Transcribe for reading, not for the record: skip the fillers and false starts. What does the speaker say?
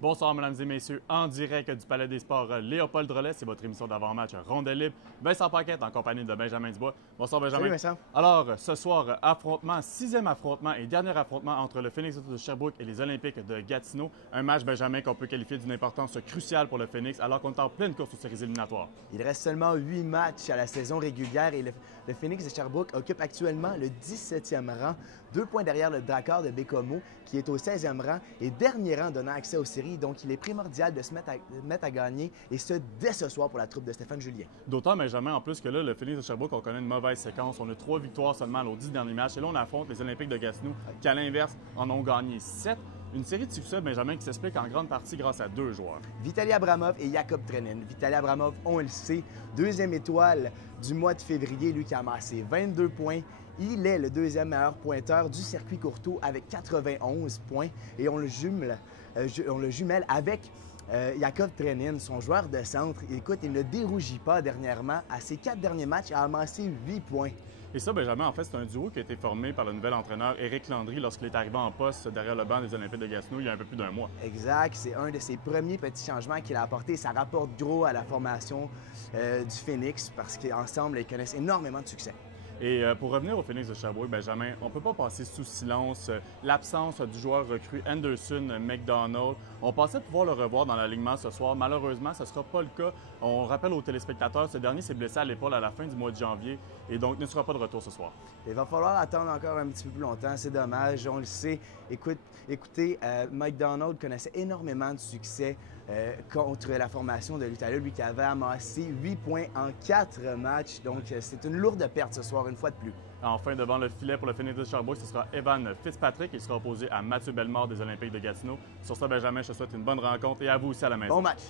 Bonsoir, mesdames et messieurs, en direct du Palais des Sports, Léopold Drolet, c'est votre émission d'avant-match Rondelle Libre. Vincent Paquette en compagnie de Benjamin Dubois. Bonsoir, Benjamin. Salut, Vincent. Alors, ce soir, sixième affrontement et dernier affrontement entre le Phoenix de Sherbrooke et les Olympiques de Gatineau. Un match, Benjamin, qu'on peut qualifier d'une importance cruciale pour le Phoenix, alors qu'on est en pleine course aux séries éliminatoires. Il reste seulement 8 matchs à la saison régulière et le Phoenix de Sherbrooke occupe actuellement le 17e rang, 2 points derrière le Drakkar de Bécomo, qui est au 16e rang et dernier rang donnant accès aux séries. Donc, il est primordial de se mettre à gagner, et ce, dès ce soir pour la troupe de Stéphane Julien. D'autant, Benjamin, en plus que là, le Phoenix de Sherbrooke, on connaît une mauvaise séquence. On a 3 victoires seulement aux 10 derniers matchs. Et là, on affronte les Olympiques de Gatineau, qui, à l'inverse, en ont gagné 7. Une série de succès, Benjamin, qui s'explique en grande partie grâce à 2 joueurs. Vitaly Abramov et Jakub Trenin. Vitaly Abramov, on le sait, deuxième étoile du mois de février, lui qui a amassé 22 points. Il est le deuxième meilleur pointeur du circuit Courtois avec 91 points. Et on le jumelle avec Jakub Trenin, son joueur de centre. Écoute, il ne dérougit pas dernièrement. À ses 4 derniers matchs, il a amassé 8 points. Et ça, Benjamin, en fait, c'est un duo qui a été formé par le nouvel entraîneur Éric Landry lorsqu'il est arrivé en poste derrière le banc des Olympiques de Gatineau il y a un peu plus d'un mois. Exact. C'est un de ses premiers petits changements qu'il a apporté. Ça rapporte gros à la formation du Phoenix parce qu'ensemble, ils connaissent énormément de succès. Et pour revenir au Phoenix de Sherbrooke, Benjamin, on ne peut pas passer sous silence l'absence du joueur recru Anderson McDonald. On pensait pouvoir le revoir dans l'alignement ce soir. Malheureusement, ce ne sera pas le cas. On rappelle aux téléspectateurs, ce dernier s'est blessé à l'épaule à la fin du mois de janvier et donc ne sera pas de retour ce soir. Il va falloir attendre encore un petit peu plus longtemps. C'est dommage, on le sait. Écoutez, McDonald connaissait énormément de succès contre la formation de l'Italie, lui qui avait amassé 8 points en 4 matchs. Donc, c'est une lourde perte ce soir, une fois de plus. Enfin, devant le filet pour le Phoenix de Sherbrooke, ce sera Evan Fitzpatrick. Il sera opposé à Mathieu Bellemare des Olympiques de Gatineau. Sur ça, Benjamin, je te souhaite une bonne rencontre et à vous aussi à la maison. Bon match!